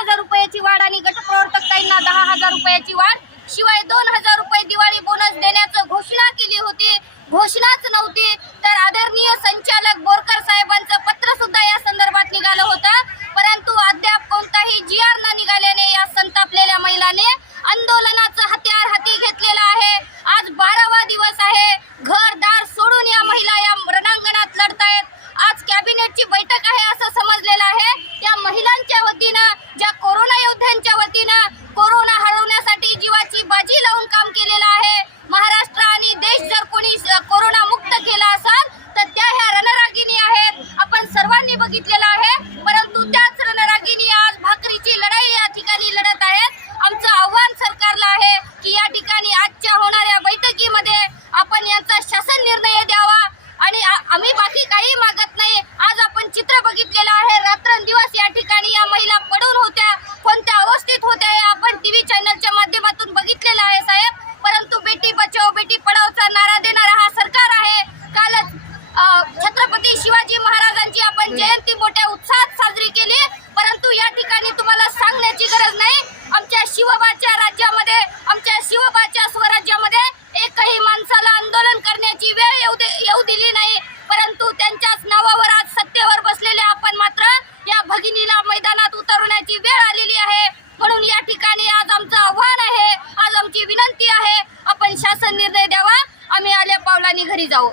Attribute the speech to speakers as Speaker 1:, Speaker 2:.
Speaker 1: हजार रुपयाची वाढ आणि गटप्रवर्तकांना दहा हजार रुपयाची वाढ. शिवाय दोन हजार रुपये दिवाळी बोनस देण्याचं घोषणा केली होती. घोषणाच नव्हती. तर आदरणीय संचालक बोरकर साहेबांचं बघितलेला घरी जाऊ.